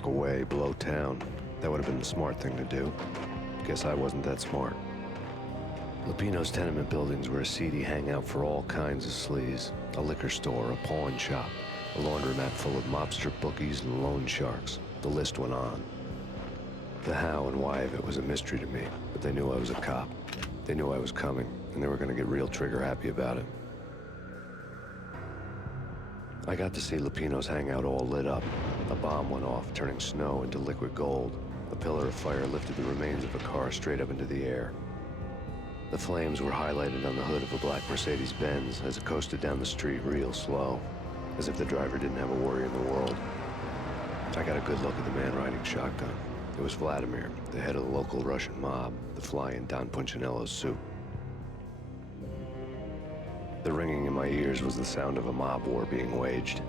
walk away, blow town. That would have been the smart thing to do. Guess I wasn't that smart. Lupino's tenement buildings were a seedy hangout for all kinds of sleaze. A liquor store, a pawn shop, a laundromat full of mobster bookies and loan sharks. The list went on. The how and why of it was a mystery to me, but they knew I was a cop. They knew I was coming, and they were gonna get real trigger happy about it. I got to see Lupino's hangout all lit up. A bomb went off, turning snow into liquid gold. A pillar of fire lifted the remains of a car straight up into the air. The flames were highlighted on the hood of a black Mercedes-Benz as it coasted down the street real slow, as if the driver didn't have a worry in the world. I got a good look at the man riding shotgun. It was Vladimir, the head of the local Russian mob, the fly in Don Punchinello's soup. The ringing in my ears was the sound of a mob war being waged.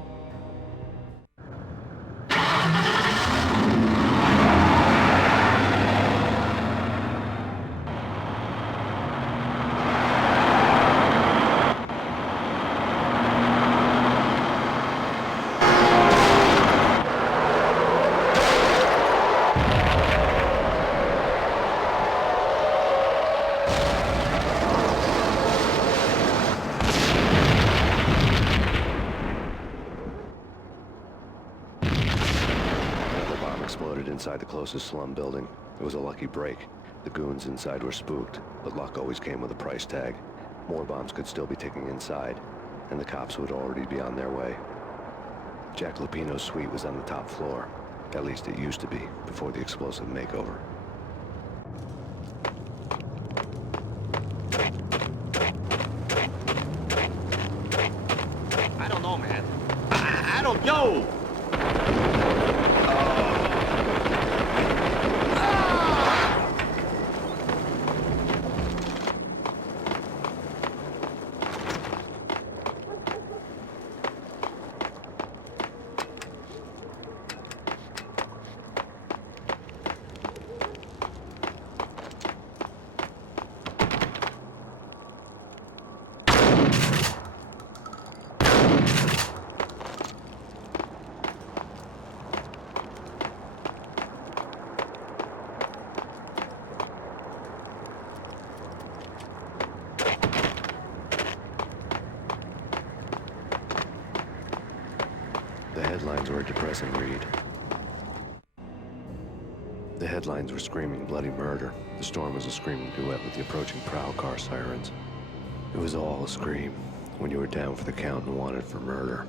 Exploded inside the closest slum building. It was a lucky break. The goons inside were spooked, but luck always came with a price tag. More bombs could still be ticking inside, and the cops would already be on their way. Jack Lupino's suite was on the top floor. At least it used to be, before the explosive makeover. I don't know, man. I don't know! The headlines were a depressing read. The headlines were screaming bloody murder. The storm was a screaming duet with the approaching prowl car sirens. It was all a scream when you were down for the count and wanted for murder.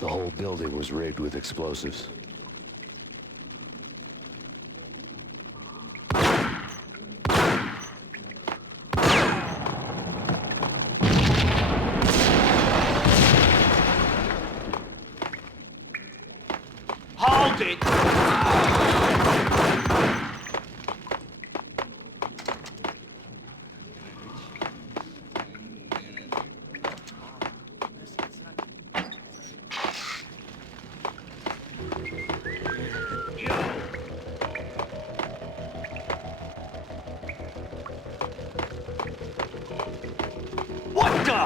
The whole building was rigged with explosives. Hold it! What the?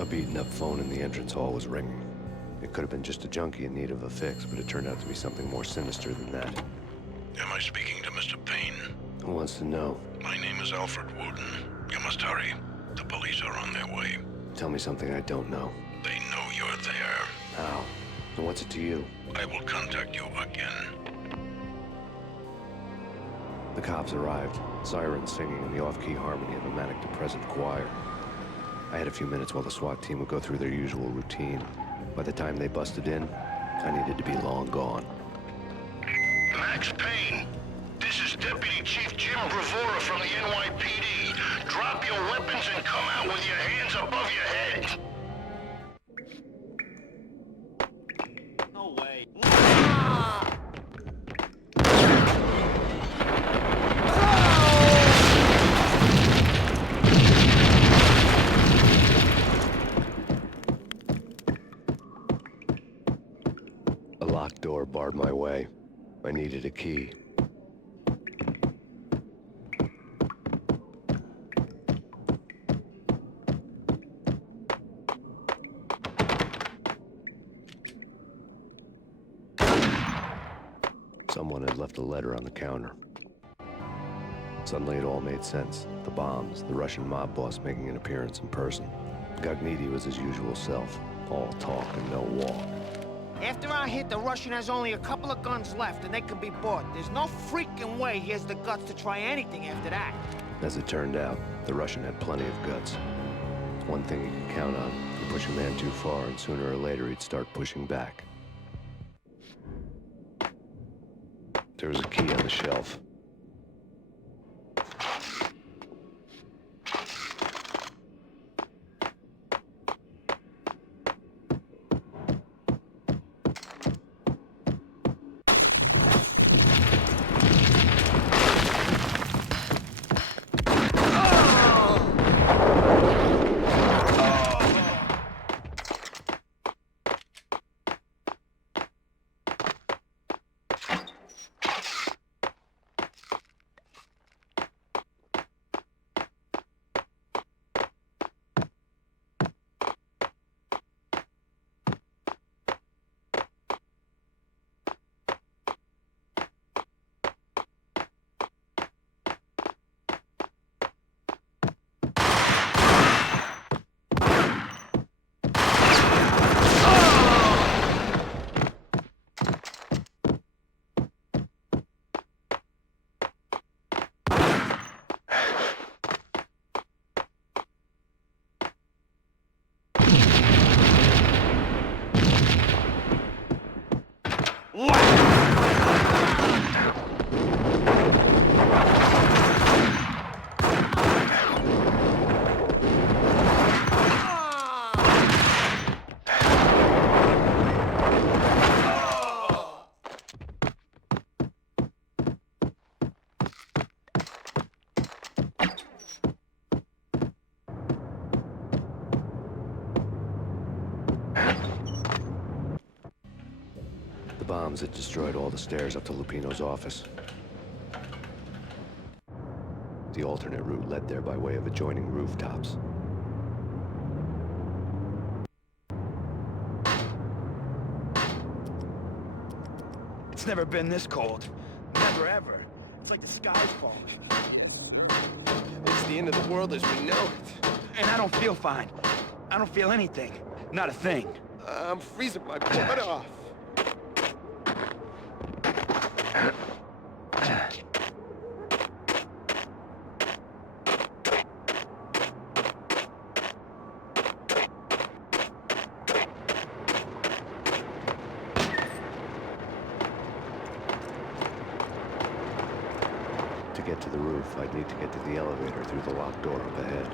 A beaten-up phone in the entrance hall was ringing. It could have been just a junkie in need of a fix, but it turned out to be something more sinister than that. Am I speaking to Mr. Payne? Who wants to know? My name is Alfred Wooten. You must hurry. The police are on their way. Tell me something I don't know. They know you're there. How? And what's it to you? I will contact you again. The cops arrived, sirens singing in the off-key harmony of a manic-depressive choir. I had a few minutes while the SWAT team would go through their usual routine. By the time they busted in, I needed to be long gone. Max Payne, this is Deputy Chief Jim Bravura from the NYPD. Drop your weapons and come out with your hands above your head. No way. A locked door barred my way. I needed a key. Someone had left a letter on the counter. Suddenly it all made sense. The bombs, the Russian mob boss making an appearance in person. Gagniti was his usual self, all talk and no walk. After our hit, the Russian has only a couple of guns left, and they can be bought. There's no freaking way he has the guts to try anything after that. As it turned out, the Russian had plenty of guts. One thing you could count on, you push a man too far and sooner or later he'd start pushing back. There was a key on the shelf. The bombs had destroyed all the stairs up to Lupino's office. The alternate route led there by way of adjoining rooftops. It's never been this cold. Never ever. It's like the sky's falling. It's the end of the world as we know it. And I don't feel fine. I don't feel anything. Not a thing. I'm freezing my butt off. To get to the roof, I'd need to get to the elevator through the locked door up ahead.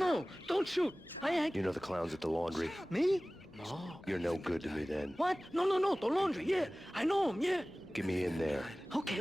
No, don't shoot. I ain't... You know the clowns at the laundry? Me? No. You're no good to me then. What? No, the laundry, yeah. I know him, yeah. Get me in there. Okay.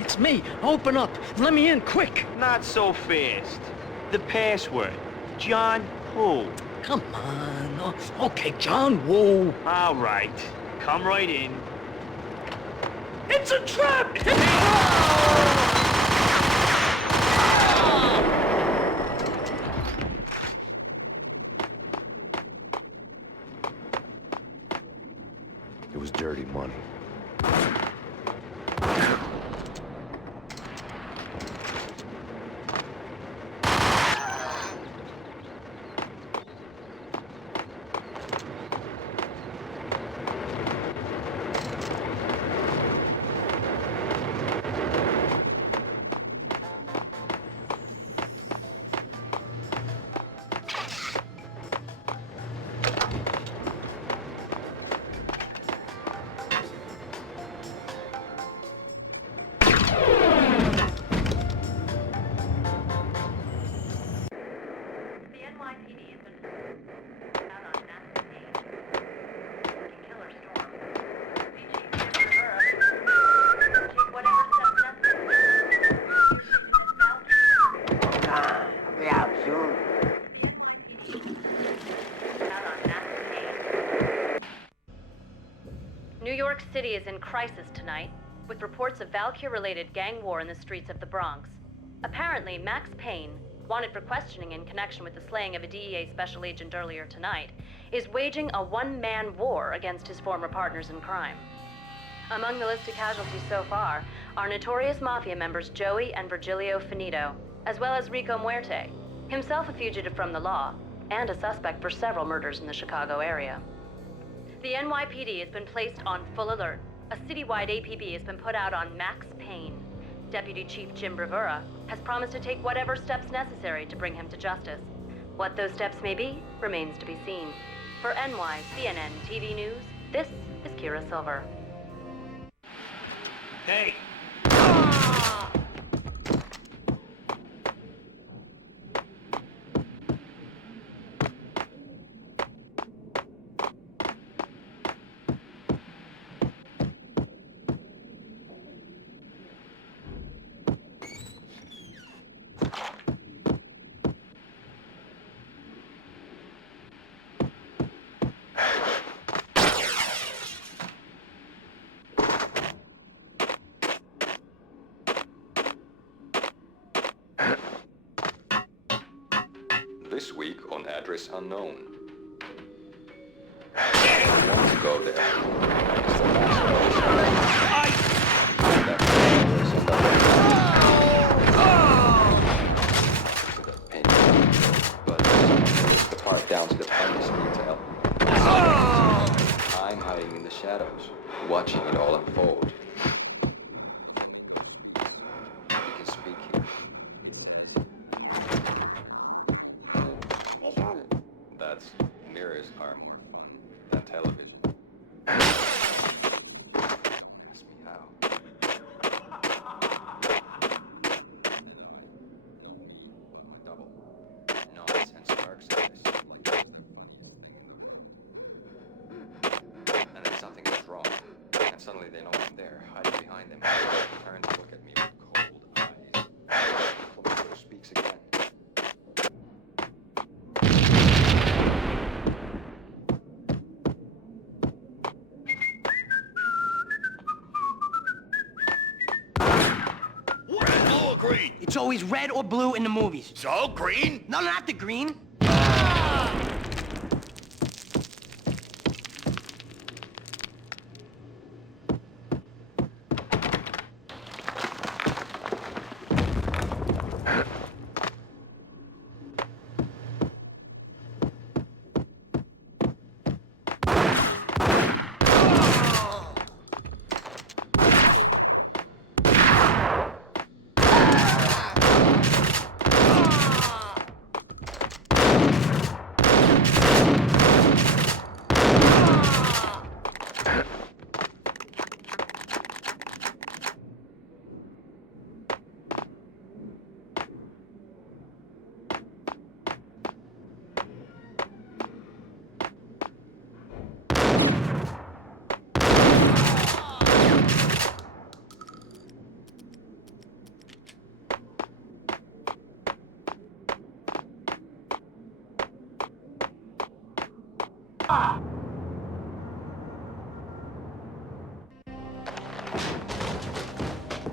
It's me. Open up. Let me in, quick. Not so fast. The password. John who? Come on. Oh, okay, John Woo. All right. Come right in. It's a trap! It was dirty money. New York City is in crisis tonight, with reports of Valkyr-related gang war in the streets of the Bronx. Apparently, Max Payne, wanted for questioning in connection with the slaying of a DEA special agent earlier tonight, is waging a one-man war against his former partners in crime. Among the listed casualties so far are notorious mafia members Joey and Virgilio Finito, as well as Rico Muerte, himself a fugitive from the law, and a suspect for several murders in the Chicago area. The NYPD has been placed on full alert. A citywide APB has been put out on Max Payne. Deputy Chief Jim Bravura has promised to take whatever steps necessary to bring him to justice. What those steps may be remains to be seen. For CNN TV News, this is Kira Silver. Hey! This week on Address Unknown. I want to go there. But the part down to the tiniest detail. I'm hiding in the shadows, watching it all unfold. You can speak here. That's mirrors are more fun than television. It's always red or blue in the movies. So, green? No, not the green.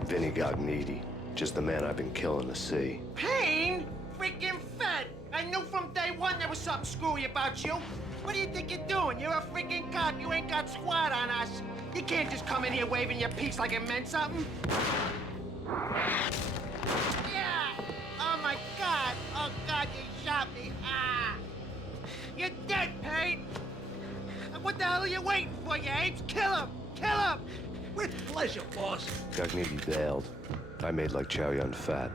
Vinny Gognitti, just the man I've been killing to see. Payne? Freaking fed! I knew from day one there was something screwy about you. What do you think you're doing? You're a freaking cop. You ain't got squad on us. You can't just come in here waving your piece like it meant something. Yeah! Oh my God! Oh God, you shot me! Ah! You're dead, Payne! What the hell are you waiting for, you apes? Kill him! Kill him! With pleasure, boss. Gognitti bailed. I made like Chow Yun Fat.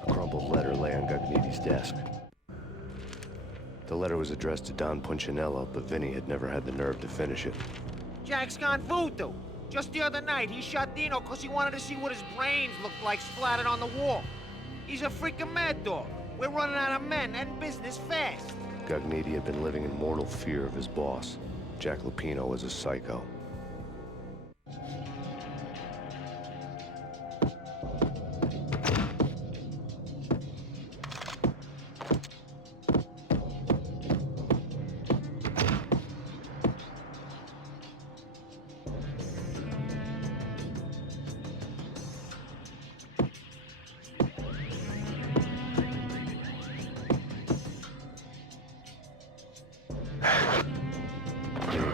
A crumpled letter lay on Gognitti's desk. The letter was addressed to Don Punchinello, but Vinny had never had the nerve to finish it. Jack's gone voodoo. Just the other night, he shot Dino because he wanted to see what his brains looked like splattered on the wall. He's a freaking mad dog. We're running out of men and business fast. Gognitti had been living in mortal fear of his boss. Jack Lupino was a psycho.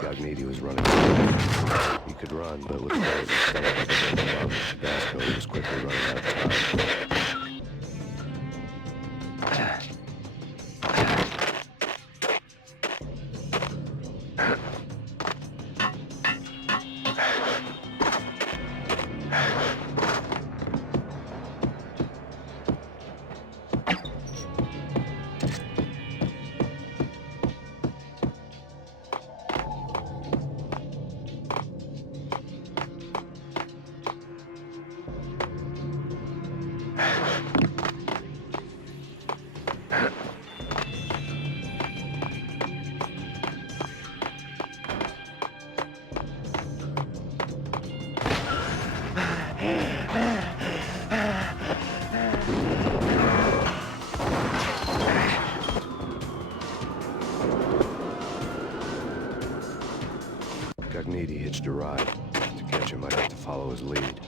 Gognitti was running. He could run, but with the Tabasco, he was quickly running out of time. Gognitti hitched a ride. To catch him, I'd have to follow his lead.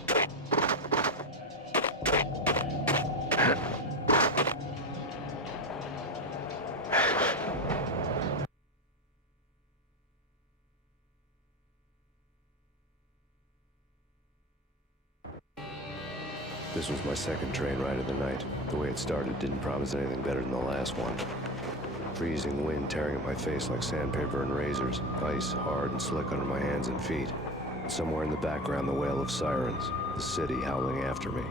This was my second train ride of the night. The way it started didn't promise anything better than the last one. Freezing wind tearing at my face like sandpaper and razors. Ice hard and slick under my hands and feet. Somewhere in the background, the wail of sirens. The city howling after me.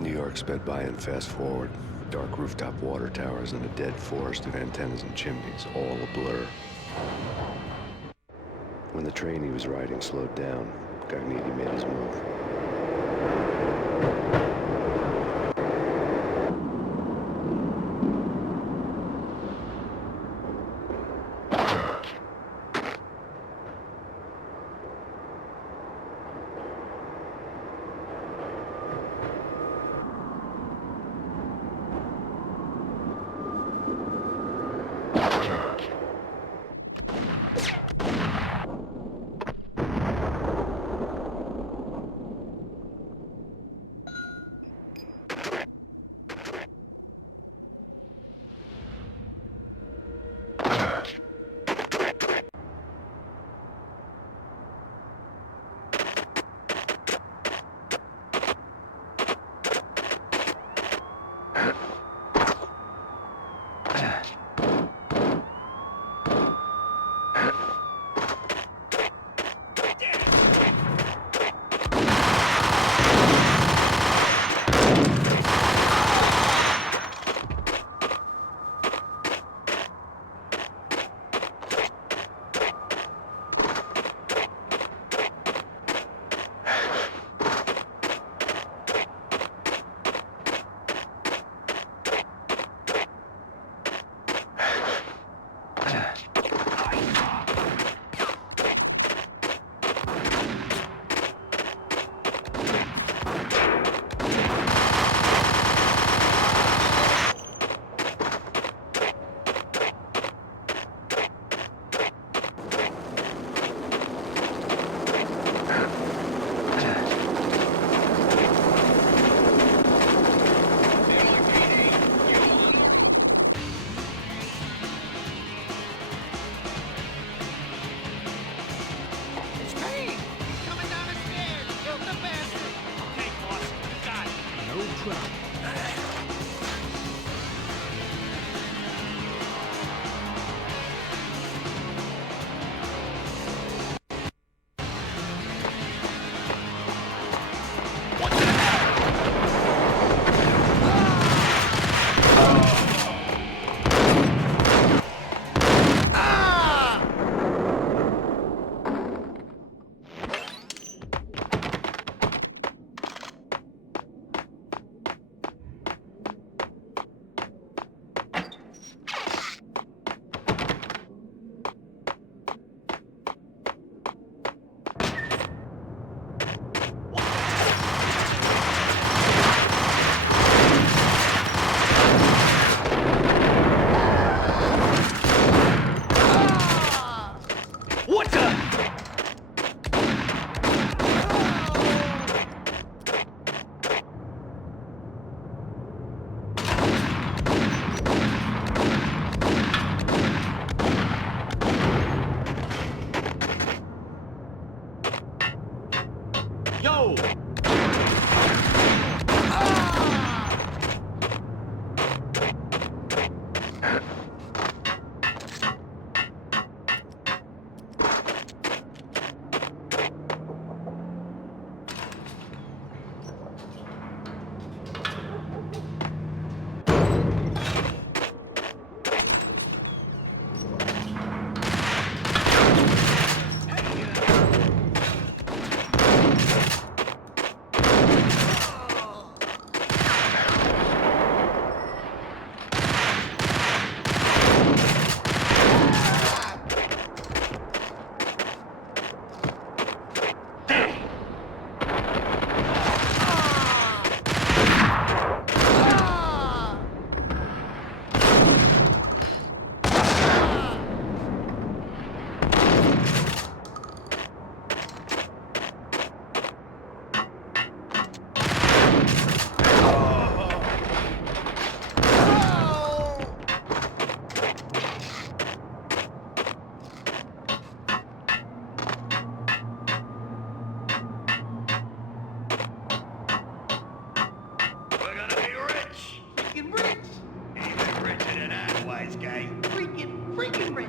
New York sped by in fast forward. Dark rooftop water towers and a dead forest of antennas and chimneys, all a blur. When the train he was riding slowed down, Gognitti made his move. It's Payne! He's coming down the stairs! Shoot the bastard! Okay, boss. You got it. No problem. What the? Yo! We're gonna be rich. Freaking rich. Even richer than that, wise guy. Freaking rich.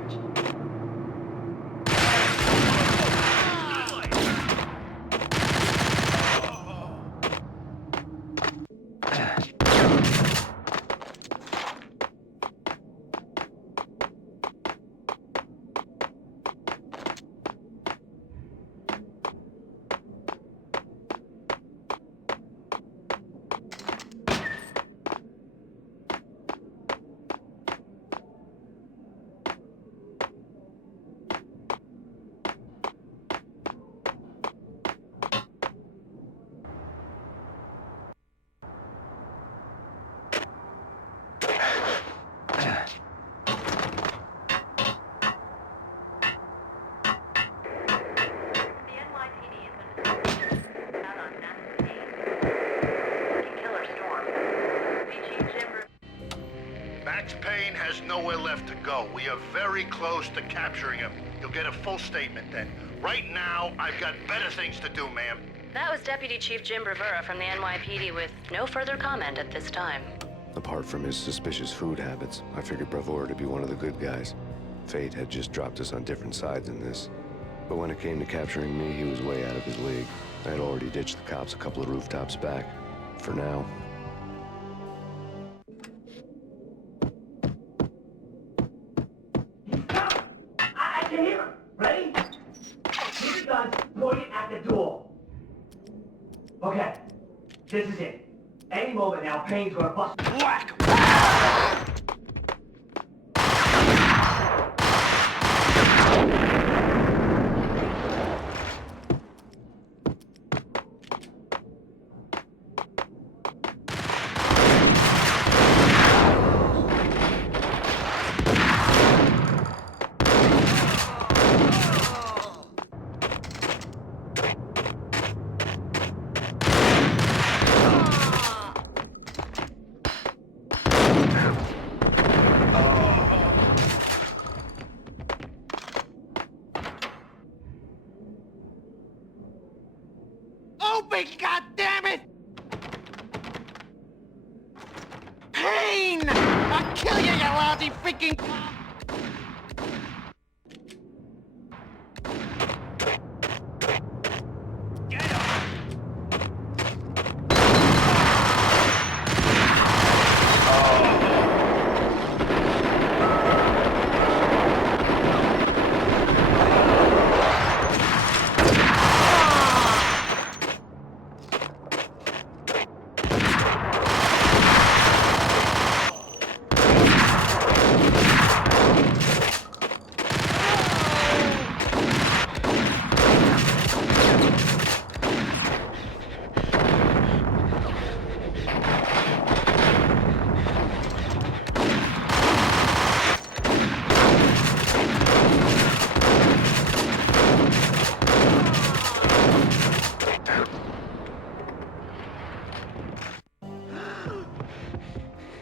Max Payne has nowhere left to go. We are very close to capturing him. You'll get a full statement then. Right now, I've got better things to do, ma'am. That was Deputy Chief Jim Rivera from the NYPD with no further comment at this time. Apart from his suspicious food habits, I figured Bravura to be one of the good guys. Fate had just dropped us on different sides in this. But when it came to capturing me, he was way out of his league. I had already ditched the cops a couple of rooftops back. For now. I can hear him. Ready? Keep your guns pointed at the door. Okay, this is it. Any moment now, Payne's gonna bust. Whack! Open, goddammit! Payne! I'll kill you, you lousy freaking cop!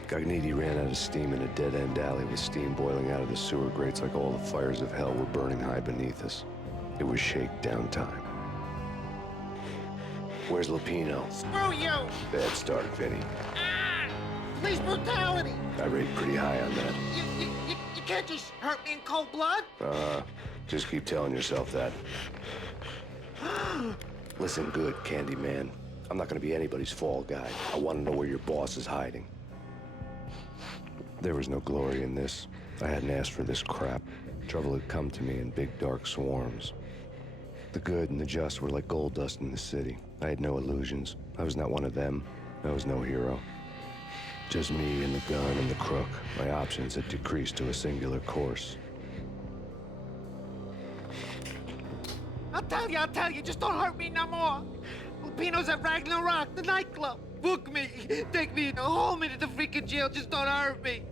Cogniti ran out of steam in a dead-end alley with steam boiling out of the sewer grates like all the fires of hell were burning high beneath us. It was shakedown time. Where's Lupino? Screw you! Bad start, Vinny. Ah! Police brutality! I rate pretty high on that. You can't just hurt me in cold blood! Just keep telling yourself that. Listen good, Candyman. I'm not gonna be anybody's fall guy. I want to know where your boss is hiding. There was no glory in this. I hadn't asked for this crap. Trouble had come to me in big dark swarms. The good and the just were like gold dust in the city. I had no illusions. I was not one of them. I was no hero. Just me and the gun and the crook. My options had decreased to a singular course. I'll tell you, just don't hurt me no more. Lupino's at Ragnarok, the nightclub. Book me, take me, haul me to the freaking jail, just don't hurt me.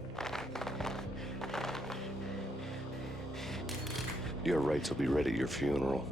Your rights will be ready at your funeral.